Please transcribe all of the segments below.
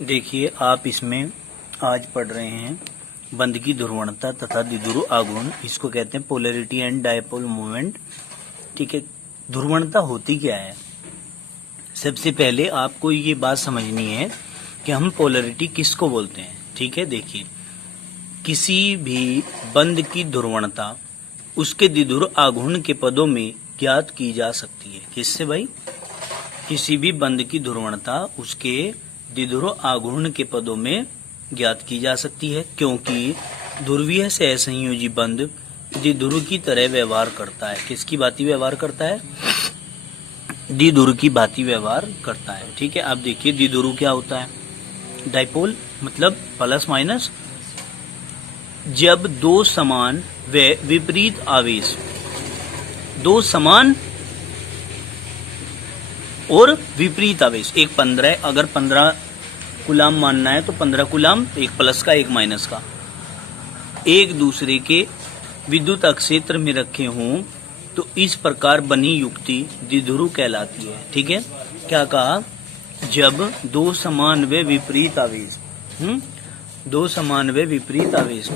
देखिए, आप इसमें आज पढ़ रहे हैं बंद की ध्रुवणता तथा द्विध्रुव आघूर्ण, इसको कहते हैं पोलैरिटी एंड डायपोल मूवमेंट। ठीक है, ध्रुवणता होती क्या है? सबसे पहले आपको ये बात समझनी है कि हम पोलैरिटी किसको बोलते हैं। ठीक है, देखिए, किसी भी बंद की ध्रुवणता उसके द्विध्रुव आघूर्ण के पदों में ज्ञात की जा सकती है। किससे भाई? किसी भी बंद की ध्रुवणता उसके द्विध्रुव आघूर्ण के पदों में ज्ञात की जा सकती है, क्योंकि ध्रुवीय सहसंयोजी बंद द्विध्रुव की तरह व्यवहार करता है। किसकी भांति व्यवहार करता है? द्विध्रुव की भांति व्यवहार करता है। ठीक है, आप देखिए द्विध्रुव क्या होता है? डायपोल मतलब प्लस माइनस। जब दो समान व विपरीत आवेश, दो समान और विपरीत आवेश, एक 15, अगर 15 कूलाम मानना है तो 15 कूलाम, एक प्लस का एक माइनस का, एक दूसरे के विद्युत क्षेत्र में रखे हों तो इस प्रकार बनी युक्ति द्विध्रुव कहलाती है। ठीक है, क्या कहा? जब दो समान व विपरीत आवेश, दो समान व विपरीत आवेश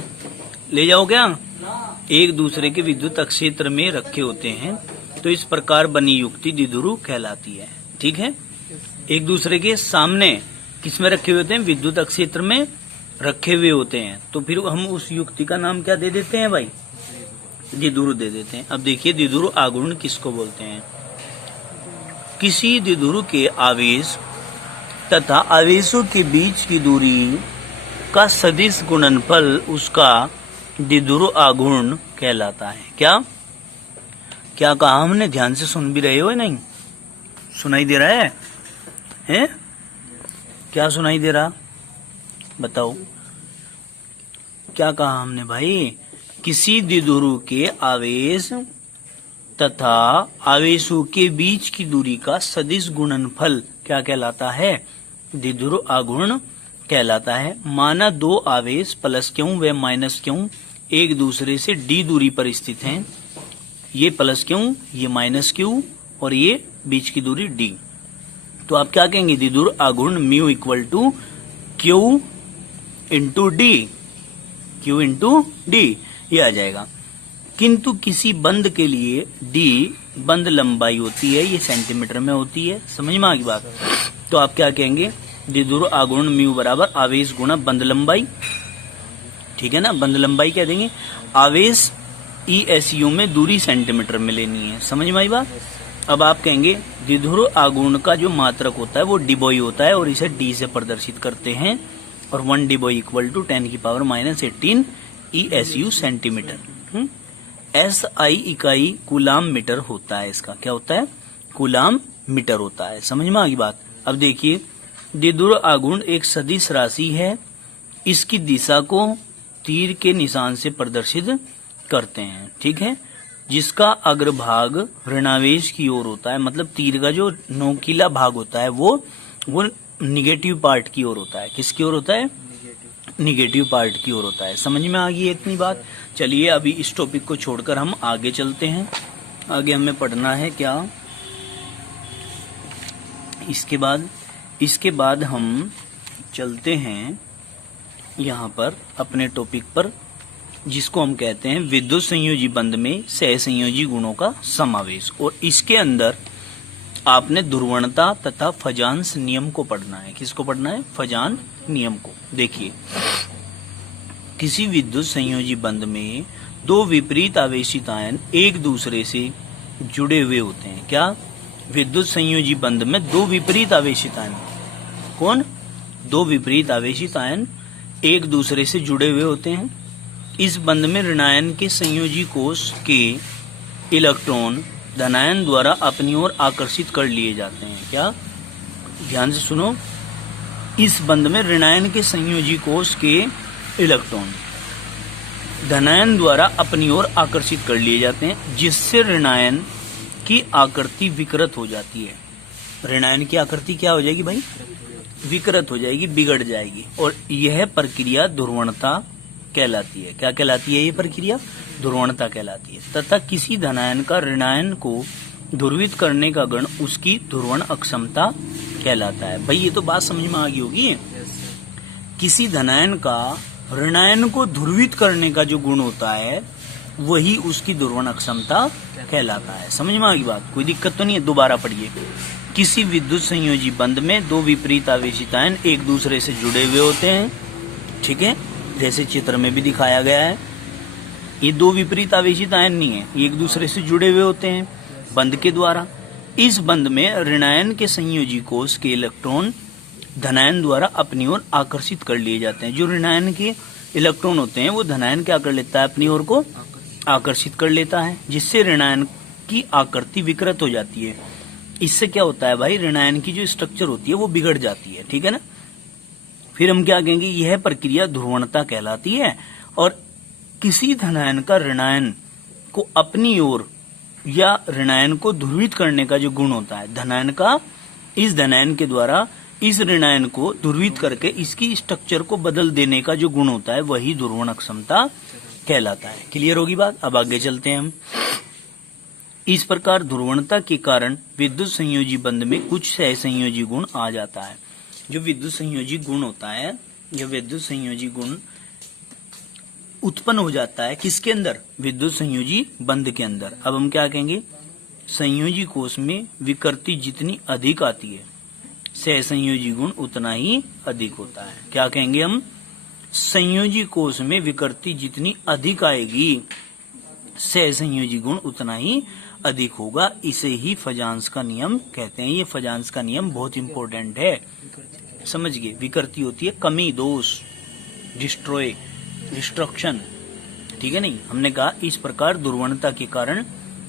ले जाओ क्या, एक दूसरे के विद्युत क्षेत्र में रखे होते हैं तो इस प्रकार बनी युक्ति द्विध्रुव कहलाती है। ठीक है, एक दूसरे के सामने किसमें रखे हुए होते हैं? विद्युत क्षेत्र में रखे हुए होते हैं, तो फिर हम उस युक्ति का नाम क्या दे देते हैं भाई? द्विध्रुव दे देते हैं। अब देखिए द्विध्रुव आघूर्ण किसको बोलते हैं? किसी द्विध्रुव के आवेश तथा आवेशों के बीच की दूरी का सदिश गुणनफल उसका द्विध्रुव आघूर्ण कहलाता है। क्या क्या कहा हमने? ध्यान से सुन भी रहे हो या नहीं? सुनाई दे रहा है? हैं? क्या सुनाई दे रहा? बताओ, क्या कहा हमने भाई? किसी द्विध्रुव के आवेश तथा आवेशों के बीच की दूरी का सदिश गुणनफल क्या कहलाता है? द्विध्रुव आघूर्ण कहलाता है। माना दो आवेश प्लस क्यू व माइनस क्यू एक दूसरे से डी दूरी पर स्थित हैं। ये प्लस क्यू, ये माइनस क्यू और ये बीच की दूरी डी, तो आप क्या कहेंगे? द्विध्रुव आघूर्ण mu equal to Q into D, Q into D, ये आ जाएगा। किंतु किसी बंद के लिए डी बंद लंबाई होती है, ये सेंटीमीटर में होती है। समझ में आ गई बात? तो आप क्या कहेंगे? द्विध्रुव आघूर्ण म्यू बराबर आवेश गुणा बंद लंबाई। ठीक है ना, बंद लंबाई क्या देंगे? आवेश ESU में दूरी सेंटीमीटर में लेनी है। समझ में आई बात? अब आप कहेंगे द्विध्रुव आघूर्ण का जो मात्रक होता है वो डिबोई होता है और इसे डी से प्रदर्शित करते हैं, और 1 debye equal to 10⁻⁻18 ESU centimeter. SI इकाई कूलाम मीटर होता है। इसका क्या होता है? कूलाम मीटर होता है। समझ में आ गई बात? अब देखिए द्विध्रुव आघूर्ण एक सदिश राशि है, इसकी दिशा को तीर के निशान से प्रदर्शित करते हैं। ठीक है, जिसका अग्रभाग ऋणावेश की ओर होता है, मतलब तीर का जो नोकीला भाग होता है वो निगेटिव पार्ट की ओर होता है। किसकी ओर होता है? निगेटिव पार्ट की ओर होता है। समझ में आ गई इतनी बात? चलिए अभी इस टॉपिक को छोड़कर हम आगे चलते हैं। आगे हमें पढ़ना है क्या? इसके बाद हम चलते हैं यहाँ पर अपने टॉपिक पर, जिसको हम कहते हैं विद्युत संयोजी बंद में सहसंयोजी गुणों का समावेश। और इसके अंदर आपने ध्रुवणता तथा फजांस नियम को पढ़ना है। किसको पढ़ना है? फजान नियम को। देखिए, किसी विद्युत संयोजी बंद में दो विपरीत आवेशित आयन एक दूसरे से जुड़े हुए होते हैं। क्या? विद्युत संयोजी बंद में दो विपरीत आवेशित आयन, कौन? दो विपरीत आवेशित आयन एक दूसरे से जुड़े हुए होते हैं। इस बंद में ऋणायन के संयोजी कोश के इलेक्ट्रॉन धनायन द्वारा अपनी ओर आकर्षित कर लिए जाते हैं। क्या? ध्यान से सुनो, इस बंद में ऋणायन के संयोजी कोश के इलेक्ट्रॉन धनायन द्वारा अपनी ओर आकर्षित कर लिए जाते हैं, जिससे ऋणायन की आकृति विकृत हो जाती है। ऋणायन की आकृति क्या हो जाएगी भाई? विकृत हो जाएगी, बिगड़ जाएगी, और यह प्रक्रिया ध्रुवणता कहलाती है। क्या कहलाती है ये प्रक्रिया? ध्रुवणता कहलाती है। तथा किसी धनायन का ऋणायन को ध्रुवित करने का गुण उसकी ध्रुवण अक्षमता कहलाता है। भाई ये तो बात समझ में आ गई होगी। किसी धनायन का ऋणायन को ध्रुवित करने का जो गुण होता है वही उसकी ध्रुवण अक्षमता कहलाता है। समझ में आ गई बात, कोई दिक्कत तो नहीं है। दोबारा पढ़िए। किसी विद्युत संयोजी बंध में दो विपरीत आवेशित आयन एक दूसरे से जुड़े हुए होते हैं, ठीक है, जैसे चित्र में भी दिखाया गया है। ये दो विपरीत आवेशित आयन नहीं है, एक दूसरे से जुड़े हुए होते हैं बंध के द्वारा। इस बंध में ऋणायन के संयोजी कोष के इलेक्ट्रॉन धनायन द्वारा अपनी ओर आकर्षित कर लिए जाते हैं। जो ऋणायन के इलेक्ट्रॉन होते हैं वो धनायन क्या कर लेता है, अपनी ओर को आकर्षित कर लेता है, जिससे ऋणायन की आकृति विकृत हो जाती है। इससे क्या होता है भाई, ऋणायन की जो स्ट्रक्चर होती है वो बिगड़ जाती है, ठीक है ना। फिर हम क्या कहेंगे, यह प्रक्रिया ध्रुवणता कहलाती है। और किसी धनायन का ऋणायन को अपनी ओर या ऋणायन को ध्रुवित करने का जो गुण होता है धनायन का, इस धनायन के द्वारा इस ऋणायन को ध्रुवित करके इसकी स्ट्रक्चर को बदल देने का जो गुण होता है वही ध्रुवण अक्षमता कहलाता है। क्लियर होगी बात। अब आगे चलते हैं हम। इस प्रकार ध्रुवणता के कारण विद्युत संयोजी बंध में कुछ सहसंयोजी गुण आ जाता है। जो विद्युत संयोजी गुण होता है, जो विद्युत संयोजी गुण उत्पन्न हो जाता है किसके अंदर, विद्युत संयोजी बंध के अंदर। अब हम क्या कहेंगे, संयोजी कोष में विकृति जितनी अधिक आती है सहसंयोजी गुण उतना ही अधिक होता है। क्या कहेंगे हम, संयोजी कोष में विकृति जितनी अधिक आएगी सहसंयोजी गुण उतना ही अधिक होगा। इसे ही फजांस का नियम कहते हैं। ये फजांस का नियम बहुत इंपॉर्टेंट है, समझ गए। विकृति होती है कमी, दोष, डिस्ट्रॉय, डिस्ट्रक्शन, ठीक है नहीं। हमने कहा इस प्रकार ध्रुवणता के कारण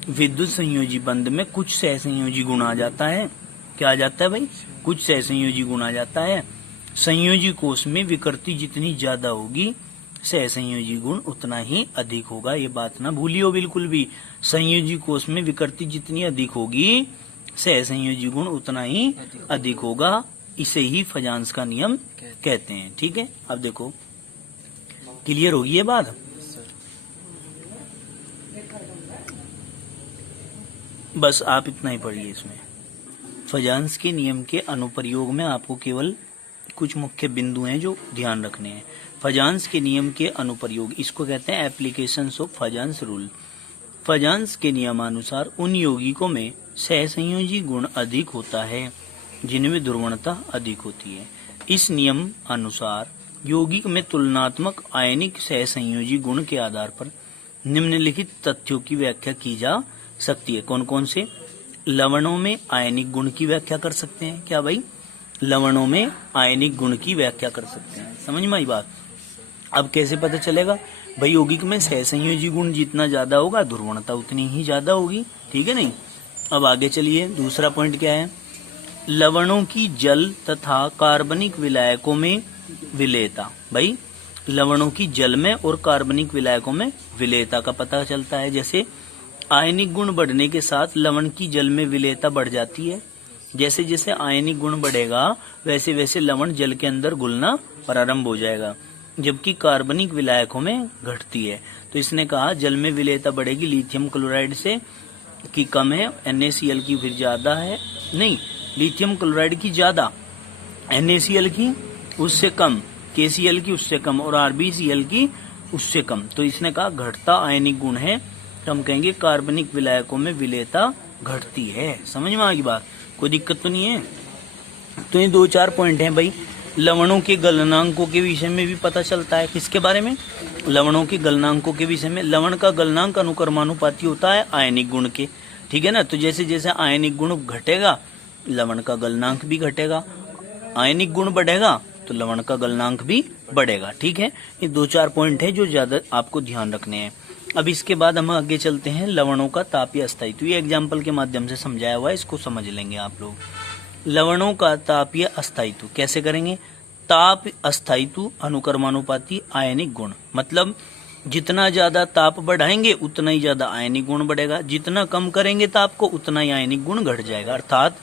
विद्युत संयोजी बंध में कुछ सहसंयोजी गुण आ जाता है। क्या आ जाता है भाई, कुछ सहसंयोजी गुण आ जाता है। संयोजी कोष में विकृति जितनी ज्यादा होगी सहसंयोजी गुण उतना ही अधिक होगा। ये बात ना भूलियो बिल्कुल भी। संयोजी कोष में विकृति जितनी अधिक होगी सहसंयोजी गुण उतना ही अधिक होगा। इसे ही फजांस का नियम कहते हैं, ठीक है। अब देखो क्लियर होगी ये बात। बस आप इतना ही पढ़िए इसमें। फजांस के नियम के अनुप्रयोग में आपको केवल कुछ मुख्य बिंदु हैं जो ध्यान रखने हैं। फजांस के नियम के अनुप्रयोग, इसको कहते हैं applications of Fajans rule. Fajans के नियमानुसार उन यौगिकों में सहसंयोजी गुण अधिक होता है जिनमें ध्रुवणता अधिक होती है। इस नियम अनुसार यौगिक में तुलनात्मक आयनिक सहसंयोजी गुण के आधार पर निम्नलिखित तथ्यों की व्याख्या की जा सकती है। कौन कौन से, लवणों में आयनिक गुण की व्याख्या कर सकते हैं। क्या भाई, लवणों में आयनिक गुण की व्याख्या कर सकते हैं। समझ में आई बात। अब कैसे पता चलेगा भाई, यौगिक में सहसंयोजी गुण जितना ज्यादा होगा ध्रुवणता उतनी ही ज्यादा होगी, ठीक है नहीं। अब आगे चलिए, दूसरा पॉइंट क्या है, लवणों की जल तथा कार्बनिक विलायकों में विलेयता। भाई लवणों की जल में और कार्बनिक विलायकों में विलेयता का पता चलता है। जैसे आयनिक गुण बढ़ने के साथ लवण की जल में विलेयता बढ़ जाती है। जैसे जैसे आयनिक गुण बढ़ेगा वैसे वैसे लवण जल के अंदर घुलना प्रारंभ हो जाएगा, जबकि कार्बनिक विलायकों में घटती है। तो इसने कहा जल में विलेयता बढ़ेगी लिथियम क्लोराइड से की कम है, NaCl की फिर ज्यादा है, नहीं लिथियम क्लोराइड की ज्यादा, NaCl की उससे कम, KCl की उससे कम और RbCl की उससे कम। तो इसने कहा घटता आयनिक गुण है, तो हम कहेंगे कार्बनिक विलायकों में विलेयता घटती है। समझ में आ गई बात, कोई दिक्कत तो नहीं है। तो ये 2-4 पॉइंट हैं भाई। लवणों के गलनांकों के विषय में भी पता चलता है। किसके बारे में, लवणों के गलनांकों के विषय में। लवण का गलनांक अनुक्रमानुपाती होता है आयनिक गुण के, ठीक है ना। तो जैसे जैसे आयनिक गुण घटेगा लवण का गलनांक भी घटेगा, आयनिक गुण बढ़ेगा तो लवण का गलनांक भी बढ़ेगा, ठीक है। ये 2-4 पॉइंट है जो ज्यादा आपको ध्यान रखने हैं। अब इसके बाद हम आगे चलते हैं, लवणों का तापीय अस्थायित्व। ये एग्जाम्पल के माध्यम से समझाया हुआ है, इसको समझ लेंगे आप लोग। लवणों का तापीय अस्थायित्व कैसे करेंगे, ताप अस्थायित्व अनुक्रमानुपाती आयनिक गुण, मतलब जितना ज्यादा ताप बढ़ाएंगे उतना ही ज्यादा आयनिक गुण बढ़ेगा, जितना कम करेंगे ताप को उतना ही आयनिक गुण घट जाएगा। अर्थात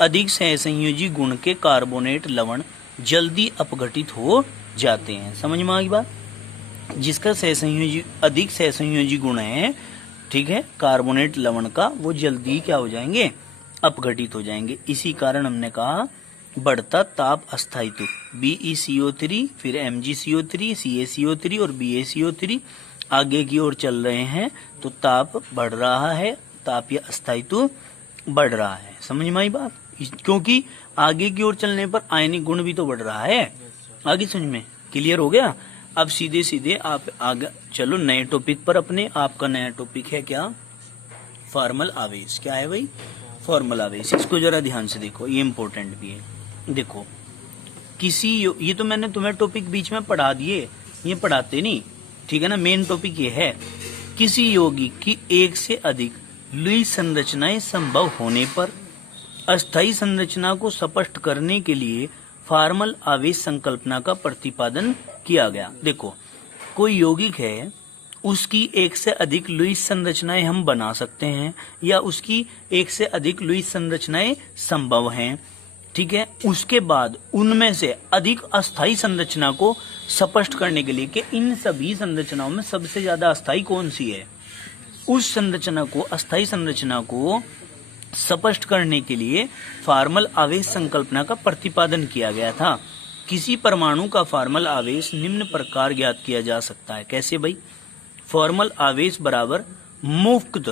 अधिक सहसंयोजी गुण के कार्बोनेट लवण जल्दी अपघटित हो जाते हैं। समझ में आ गई बात। जिसका सहसंयोजी अधिक सहसंयोजी गुण है, ठीक है, कार्बोनेट लवण का, वो जल्दी क्या हो जाएंगे, अपघटित हो जाएंगे। इसी कारण हमने कहा बढ़ता ताप अस्थायित्व, BeCO3 फिर MgCO3 CaCO3 और BaCO3 आगे की ओर चल रहे हैं तो ताप बढ़ रहा है, ताप या अस्थायित्व बढ़ रहा है। समझ में आई बात? क्योंकि आगे की ओर चलने पर आयनिक गुण भी तो बढ़ रहा है। आगे समझ में क्लियर हो गया? अब सीधे सीधे आप आगे चलो नए टॉपिक पर अपने। आपका नया टॉपिक है क्या? फॉर्मल आवेश। क्या है भाई? फॉर्मल आवेश। इसको जरा ध्यान से देखो, ये इंपॉर्टेंट भी है। देखो ये तो मैंने तुम्हें टॉपिक बीच में पढ़ा दिए, ये पढ़ाते नहीं, ठीक है ना। मेन टॉपिक ये है किसी यौगिक की एक से अधिक लुईस संरचनाएं संभव होने पर अस्थायी संरचना को स्पष्ट करने के लिए फॉर्मल आवेश संकल्पना का प्रतिपादन किया गया। देखो कोई यौगिक है, उसकी एक से अधिक लुईस संरचनाएं हम बना सकते हैं या उसकी एक से अधिक लुईस संरचनाएं संभव हैं, ठीक है। उसके बाद उनमें से अधिक अस्थायी संरचना को स्पष्ट करने के लिए कि इन सभी संरचनाओं में सबसे ज्यादा अस्थायी कौन सी है, उस संरचना को, अस्थायी संरचना को स्पष्ट करने के लिए फॉर्मल आवेश संकल्पना का प्रतिपादन किया गया था। किसी परमाणु का फॉर्मल आवेश निम्न प्रकार ज्ञात किया जा सकता है। कैसे भाई? फॉर्मल आवेश बराबर मुक्त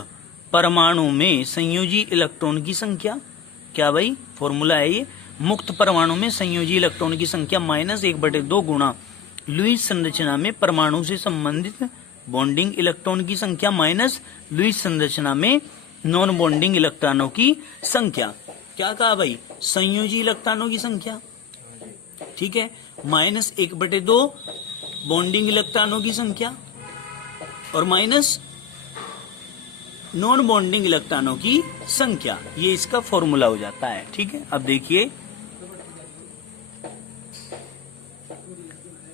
परमाणु में संयोजी इलेक्ट्रॉन की संख्या। क्या भाई? फॉर्मूला है ये, मुक्त परमाणु में संयोजी इलेक्ट्रॉन की संख्या माइनस 1/2 गुणा लुईस संरचना में परमाणु से संबंधित बॉन्डिंग इलेक्ट्रॉन की संख्या माइनस लुईस संरचना में नॉन बॉन्डिंग इलेक्ट्रॉनों की संख्या। क्या कहा भाई? संयोजी इलेक्ट्रॉनों की संख्या, ठीक है, माइनस 1/2 बॉन्डिंग इलेक्ट्रॉनों की संख्या और माइनस नॉन बॉन्डिंग इलेक्ट्रॉनों की संख्या। ये इसका फॉर्मूला हो जाता है, ठीक है। अब देखिए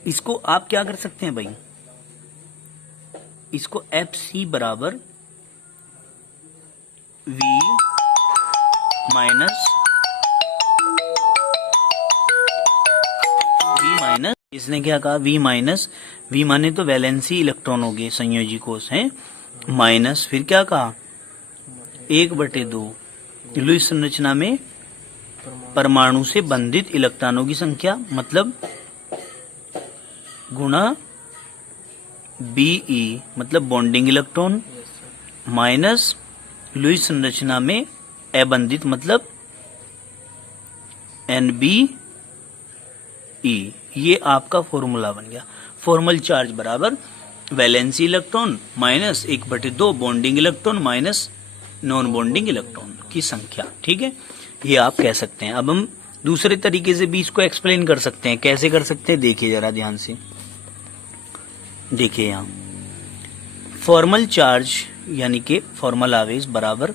इसको आप क्या कर सकते हैं भाई, इसको FC बराबर V माइनस इसने क्या कहा? V माइनस, V माने तो वैलेंसी इलेक्ट्रॉन हो गए, संयोजी कोष हैं, माइनस फिर क्या कहा? 1/2 लुईस संरचना में परमाणु से बंधित इलेक्ट्रॉनों की संख्या, मतलब गुणा BE मतलब बॉन्डिंग इलेक्ट्रॉन, माइनस लुईस संरचना में अबंधित मतलब NBE। ये आपका फॉर्मूला बन गया। फॉर्मल चार्ज बराबर valency electron minus 1/2 bonding electron minus non bonding electron की संख्या, ठीक है। ये आप कह सकते हैं। अब हम दूसरे तरीके से भी इसको एक्सप्लेन कर सकते हैं। कैसे कर सकते हैं? देखिए जरा ध्यान से, देखिए यहाँ फॉर्मल चार्ज यानी कि फॉर्मल आवेश बराबर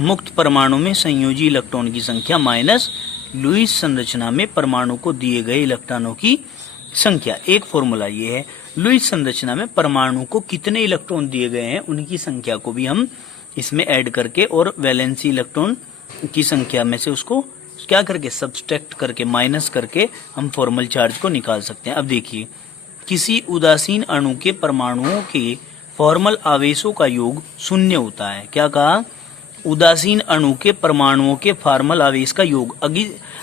मुक्त परमाणु में संयोजी इलेक्ट्रॉन की संख्या माइनस लुईस संरचना में परमाणु को दिए गए इलेक्ट्रॉनों की संख्या। एक फॉर्मूला ये है, लुईस संरचना में परमाणु को कितने इलेक्ट्रॉन दिए गए हैं उनकी संख्या को भी हम इसमें ऐड करके और वैलेंसी इलेक्ट्रॉन की संख्या में से उसको क्या करके सब्सट्रैक्ट करके माइनस करके हम फॉर्मल चार्ज को निकाल सकते हैं। अब देखिए किसी उदासीन अणु के परमाणुओं के फॉर्मल आवेशों का योग 0 होता है। क्या कहा? उदासीन अणु के परमाणुओं के फॉर्मल आवेश का योग,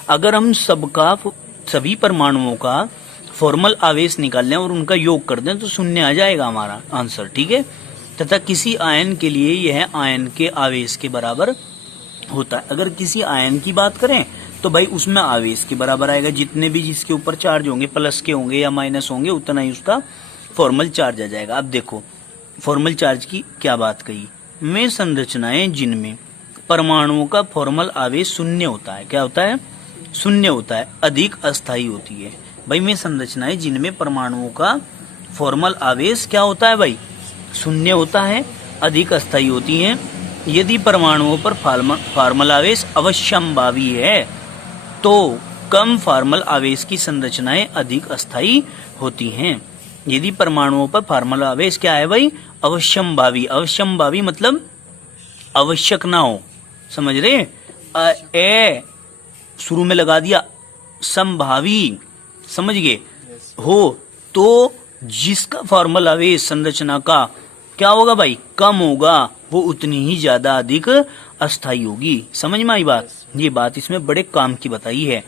अगर हम सभी परमाणुओं का फॉर्मल आवेश निकाल लें और उनका योग कर दें तो 0 आ जाएगा हमारा आंसर, ठीक है। तथा किसी आयन के लिए यह आयन के आवेश के बराबर होता है। अगर किसी आयन की बात करें तो भाई उसमें आवेश के बराबर आएगा, जितने भी जिसके ऊपर चार्ज होंगे, प्लस के होंगे या माइनस होंगे, उतना ही उसका फॉर्मल चार्ज आ जाएगा। अब देखो फॉर्मल चार्ज की क्या बात कही, में संरचनाएं जिनमें परमाणुओं का फॉर्मल आवेश 0 होता है। क्या होता है? 0 होता है, अधिक अस्थायी होती है। भाई में संरचनाएं जिनमें परमाणुओं का फॉर्मल आवेश क्या होता है भाई? 0 होता है, अधिक अस्थायी होती हैं। यदि परमाणुओं पर फॉर्मल आवेश अवश्यंभावी है तो कम फॉर्मल आवेश की संरचनाएं अधिक अस्थायी होती हैं। यदि परमाणुओं पर फॉर्मल आवेश क्या है भाई? अवश्यंभावी। अवश्यंभावी मतलब आवश्यक ना हो, समझ रहे? ए शुरू में लगा दिया, संभावी, समझ गए हो तो जिसका फॉर्मल आवेश संरचना का क्या होगा भाई? कम होगा, वो उतनी ही ज्यादा अधिक अस्थाई होगी। समझ में आई बात? ये बात इसमें बड़े काम की बताई है।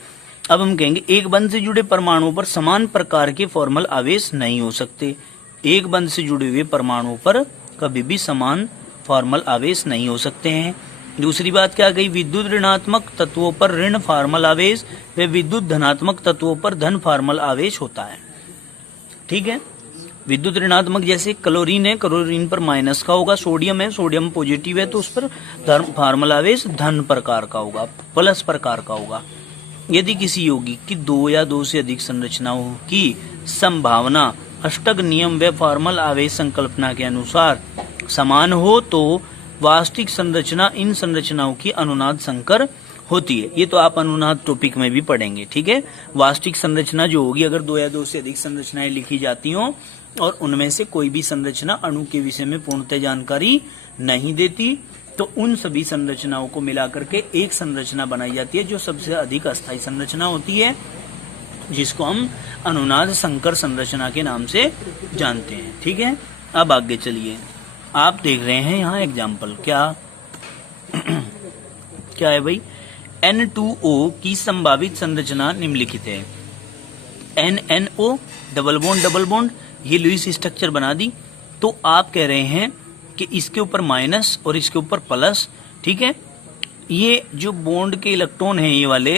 अब हम कहेंगे एक बंध से जुड़े परमाणुओं पर समान प्रकार के फॉर्मल आवेश नहीं हो सकते। एक बंध से जुड़े हुए परमाणुओं पर कभी भी समान फॉर्मल आवेश नहीं हो सकते हैं। दूसरी बात क्या गई? विद्युत ऋणात्मक तत्वों पर ऋण फॉर्मल आवेश व विद्युत धनात्मक तत्वों पर धन फॉर्मल आवेश होता है। ठीक है, विद्युत ऋणात्मक जैसे क्लोरीन है, क्लोरीन पर माइनस का होगा, सोडियम है, सोडियम पॉजिटिव है तो उस पर फॉर्मल आवेश धन प्रकार का होगा, प्लस प्रकार का होगा। यदि किसी यौगिक की दो या दो से अधिक संरचनाओं की संभावना अष्टक नियम व फॉर्मल आवेश संकल्पना के अनुसार समान हो तो वास्तविक संरचना इन संरचनाओं की अनुनाद संकर होती है। ये तो आप अनुनाद टॉपिक में भी पढ़ेंगे। ठीक है, वास्तविक संरचना जो होगी, अगर दो या दो से अधिक संरचनाएं लिखी जाती हों और उनमें से कोई भी संरचना अणु के विषय में पूर्णतः जानकारी नहीं देती तो उन सभी संरचनाओं को मिलाकर के एक संरचना बनाई जाती है जो सबसे अधिक अस्थायी संरचना होती है, जिसको हम अनुनाद संकर संरचना के नाम से जानते हैं। ठीक है, अब आगे चलिए। आप देख रहे हैं यहाँ एग्जाम्पल क्या क्या है भाई? N2O की संभावित संरचना निम्नलिखित है। NNO डबल बॉन्ड ये लुईस स्ट्रक्चर बना दी। तो आप कह रहे हैं कि इसके ऊपर माइनस और इसके ऊपर प्लस। ठीक है, ये जो बॉन्ड के इलेक्ट्रॉन हैं, ये वाले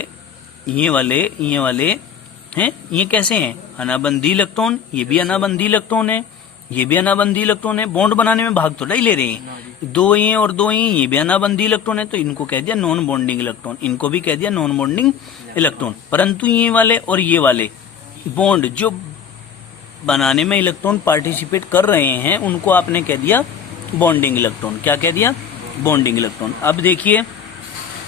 हैं, ये कैसे हैं? अनाबंधी इलेक्ट्रॉन। ये भी अनाबंधी इलेक्ट्रॉन है, ये भी अनाबंधी इलेक्ट्रॉन है। बॉन्ड बनाने में भाग तो नहीं ले रहे हैं। दो ये और दो ये भी अनाबंधी इलेक्ट्रॉन है, तो इनको कह दिया नॉन बॉन्डिंग इलेक्ट्रॉन, इनको भी कह दिया नॉन बॉन्डिंग इलेक्ट्रॉन। परंतु ये वाले और ये वाले बॉन्ड जो बनाने में इलेक्ट्रॉन पार्टिसिपेट कर रहे हैं उनको आपने कह दिया बॉन्डिंग इलेक्ट्रॉन। क्या कह दिया? Bonding electron. अब देखिए,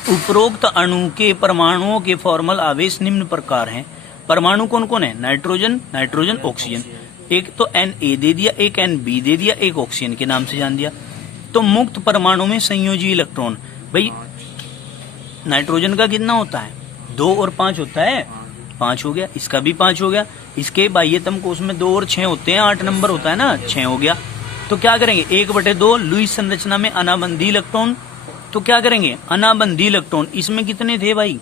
उपरोक्त अणु के परमाणुओं के फॉर्मल आवेश निम्न प्रकार हैं। परमाणु कौन कौन है? Nitrogen, oxygen. एक तो Na दे दिया, एक Nb दे दिया, एक ऑक्सीजन के नाम से जान दिया। तो मुक्त परमाणु में संयोजी इलेक्ट्रॉन, भाई नाइट्रोजन का कितना होता है? 2 और 5 होता है, 5 हो गया। इसका भी 5 हो गया। इसके बाह्यतम कोश में 2 और 6 होते हैं, 8 नंबर होता है ना, 6 हो गया। तो क्या करेंगे? 1/2 लुईस संरचना में अनाबंधी इलेक्ट्रॉन। तो क्या करेंगे? अनाबंधी इलेक्ट्रॉन इसमें कितने थे भाई?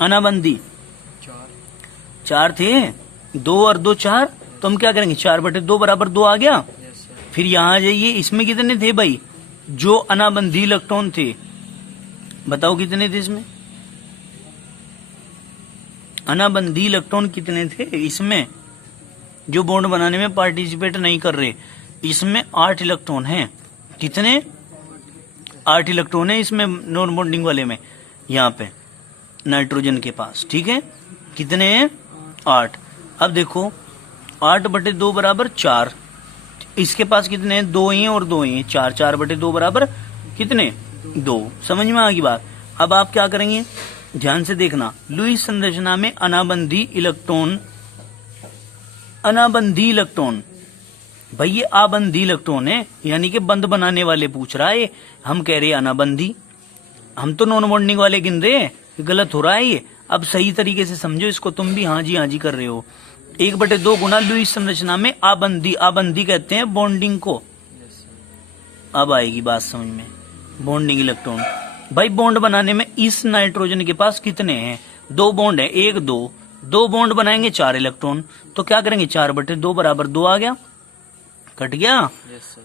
अनाबंधी 4 थे, 2 और 2 4। तो हम क्या करेंगे? 4/2 बराबर 2 आ गया। फिर यहां जाइए, इसमें कितने थे भाई? जो अनाबंधी इलेक्ट्रॉन थे, बताओ कितने थे इसमें? अनाबंधी इलेक्ट्रॉन कितने थे इसमें जो बॉन्ड बनाने में पार्टिसिपेट नहीं कर रहे? इसमें 8 इलेक्ट्रॉन हैं। कितने? 8 इलेक्ट्रॉन है इसमें नॉन बॉन्डिंग वाले में, यहाँ पे नाइट्रोजन के पास। ठीक है, कितने हैं? 8। अब देखो 8/2 बराबर 4। इसके पास कितने हैं? 2 ही और 2 ही। 4/2 बराबर कितने? 2। समझ में आ गई बात? अब आप क्या करेंगे? ध्यान से देखना। लुईस संरचना में अनाबंधी इलेक्ट्रॉन भाई ये आबंधी इलेक्ट्रॉन है, यानी कि बंद बनाने वाले पूछ रहा है। हम कह रहे हैं अनाबंधी, हम तो नॉन बॉन्डिंग वाले गिन रहे हैं। गलत हो रहा है ये। अब सही तरीके से समझो इसको, तुम भी हाँ जी कर रहे हो। 1/2 गुना लुईस संरचना में आबंधी कहते हैं बॉन्डिंग को। अब आएगी बात समझ में। बॉन्डिंग इलेक्ट्रॉन भाई, बॉन्ड बनाने में इस नाइट्रोजन के पास कितने हैं? 2 बॉन्ड है, 1 2 बॉन्ड बनाएंगे 4 इलेक्ट्रॉन। तो क्या करेंगे? 4/2 बराबर 2 आ गया, कट गया।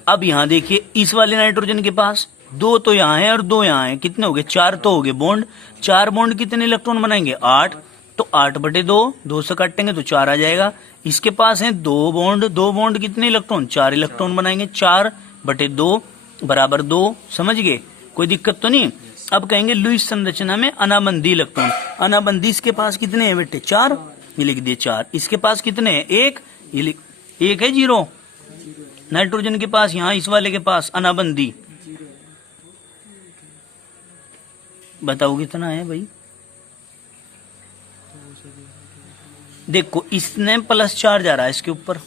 अब यहाँ देखिए, इस वाले नाइट्रोजन के पास 2 तो यहाँ है और 2 यहाँ है, कितने हो गए? 4 तो हो गए बॉन्ड। 4 बॉन्ड कितने इलेक्ट्रॉन बनाएंगे? 8। तो 8/2, 2 से काटेंगे तो 4 आ जाएगा। इसके पास है 2 बॉन्ड कितने इलेक्ट्रॉन? 4 इलेक्ट्रॉन बनाएंगे। 4/2 बराबर 2। समझ गए? कोई दिक्कत तो नहीं। अब कहेंगे लुईस संरचना में अनाबंधी इलेक्ट्रॉन। अनाबंधी इसके पास कितने हैं बेटे? 4, ये लिख दिए 4। इसके पास कितने हैं? 1, ये 1 है, 0 नाइट्रोजन के पास। यहाँ इस वाले के पास अनाबंधी, बताओ कितना है भाई? देखो इसने +4 जा रहा है, इसके ऊपर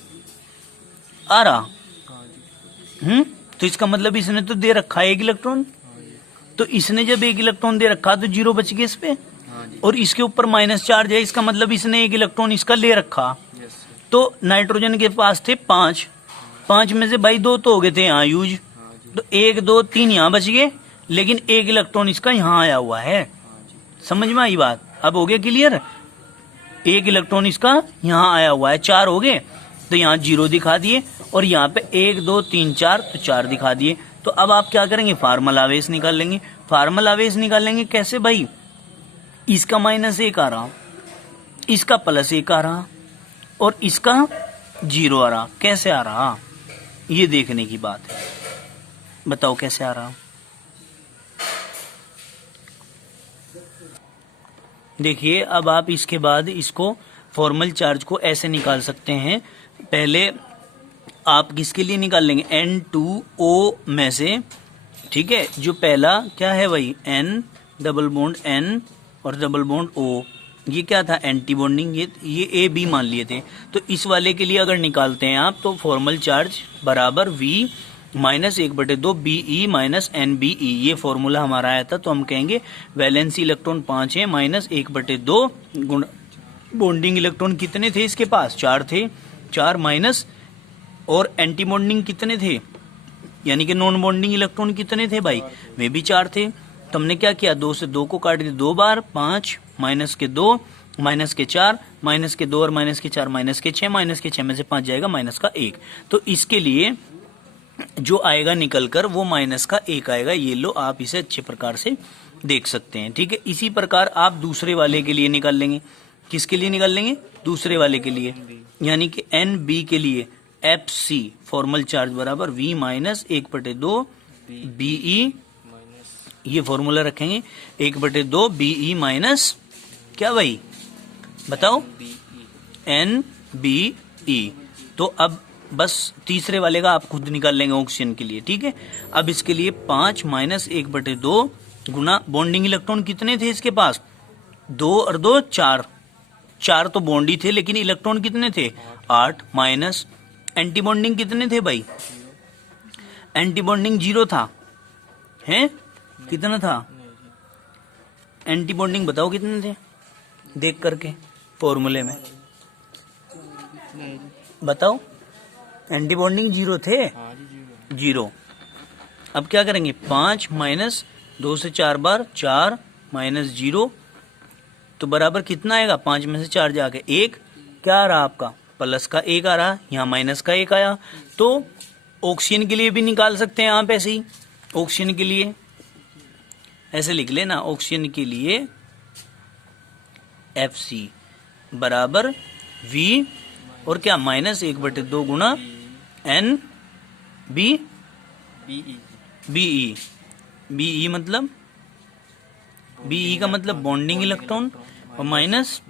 आ रहा। तो इसका मतलब इसने तो दे रखा है 1 इलेक्ट्रॉन। तो इसने जब 1 इलेक्ट्रॉन दे रखा तो 0 बच गया इस पे, और इसके ऊपर -चार्ज है। इसका मतलब इसने 1 इलेक्ट्रॉन इसका ले रखा। तो नाइट्रोजन के पास थे 5 में से भाई 2 तो हो गए थे यहाँ यूज। तो 1 2 3 यहाँ बच गए, लेकिन एक इलेक्ट्रॉन इसका यहाँ आया हुआ है। समझ में आई बात? अब हो गया क्लियर? एक इलेक्ट्रॉन इसका यहाँ आया हुआ है, 4 हो गए, तो यहाँ 0 दिखा दिए, और यहाँ पे 1 2 3 4 तो 4 दिखा दिए। तो अब आप क्या करेंगे? फार्मल आवेश निकाल लेंगे। फार्मल आवेश निकालेंगे कैसे भाई? इसका -1 आ रहा, इसका +1 आ रहा, और इसका 0 आ रहा। कैसे आ रहा? ये देखने की बात है। बताओ कैसे आ रहा? देखिए, अब आप इसके बाद इसको फॉर्मल चार्ज को ऐसे निकाल सकते हैं। पहले आप किसके लिए निकाल लेंगे? N2O में से, ठीक है। जो पहला क्या है भाई? N डबल बॉन्ड N और डबल बॉन्ड O, ये क्या था? Anti bonding. ये AB मान लिए थे। तो इस वाले के लिए अगर निकालते हैं आप, तो फॉर्मल चार्ज बराबर V -1/2 BE - NBE, ये फॉर्मूला हमारा आया था। तो हम कहेंगे वैलेंसी इलेक्ट्रॉन 5 है, -1/2 गुण बॉन्डिंग इलेक्ट्रॉन कितने थे इसके पास? 4 थे, 4 माइनस, और एंटी बॉन्डिंग कितने थे, यानी कि नॉन बॉन्डिंग इलेक्ट्रॉन कितने थे भाई? वे भी 4 थे। तो हमने क्या किया? 2 से 2 को काट दिया 2 बार, 5 -2 -4 -2 और -4 -6 -6 में से 5 जाएगा -1। तो इसके लिए जो आएगा निकल कर वो -1 आएगा। ये लो, आप इसे अच्छे प्रकार से देख सकते हैं, ठीक है। इसी प्रकार आप दूसरे वाले के लिए निकाल लेंगे। किसके लिए निकाल लेंगे? दूसरे वाले के लिए, यानी कि NB के लिए FC फॉर्मल चार्ज बराबर V -1/2 BE, ये फॉर्मूला रखेंगे 1/2 BE माइनस क्या भाई? बताओ, NBE। तो अब बस तीसरे वाले का आप खुद निकाल लेंगे ऑक्सीजन के लिए, ठीक है। अब इसके लिए 5 -1/2 गुना बॉन्डिंग इलेक्ट्रॉन कितने थे इसके पास? 2 और 2 4, 4 तो बॉन्डी थे, लेकिन इलेक्ट्रॉन कितने थे? 8 माइनस एंटी बॉन्डिंग कितने थे भाई? एंटी बॉन्डिंग 0 था, हैं? कितना था एंटी बॉन्डिंग? बताओ कितने थे देख करके फॉर्मूले में, बताओ। एंटी बॉन्डिंग 0 थे, 0। अब क्या करेंगे? 5 -2 से 4 बार 4 -0, तो बराबर कितना आएगा? 5 में से 4 जाके 1, क्या आ रहा आपका? +1 आ रहा, यहाँ -1 आया। तो ऑक्सीजन के लिए भी निकाल सकते हैं आप ऐसे ही। ऑक्सीजन के लिए ऐसे लिख लेना, ऑक्सीजन के लिए FC बराबर V और क्या -1/2 गुणा NBE। BE मतलब BE का मतलब बॉन्डिंग इलेक्ट्रॉन, और माइनस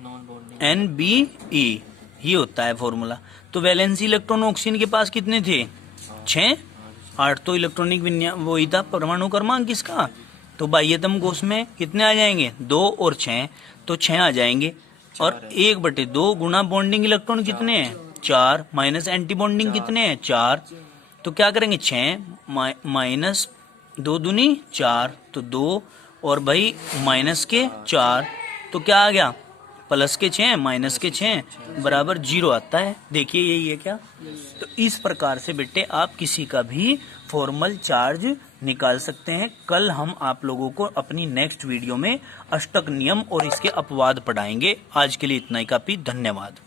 NBE, ये होता है फॉर्मूला। तो वैलेंसी इलेक्ट्रॉन ऑक्सीजन के पास कितने थे? 6, 8 तो इलेक्ट्रॉनिक विन्यास वही था, परमाणु क्रमांक किसका? तो बाह्यतम कोश में कितने आ जाएंगे? 2 और 6, तो 6 आ जाएंगे। और 1/2 गुना बॉन्डिंग इलेक्ट्रॉन कितने हैं? 4 माइनस एंटी बॉन्डिंग कितने हैं? 4। तो क्या करेंगे? 6 माइनस 2 दूनी 4, तो 2, और भाई -4, तो क्या आ गया? +6 -6 बराबर 0 आता है। देखिए यही है क्या? तो इस प्रकार से बेटे आप किसी का भी फॉर्मल चार्ज निकाल सकते हैं। कल हम आप लोगों को अपनी नेक्स्ट वीडियो में अष्टक नियम और इसके अपवाद पढ़ाएंगे। आज के लिए इतना ही काफी। धन्यवाद।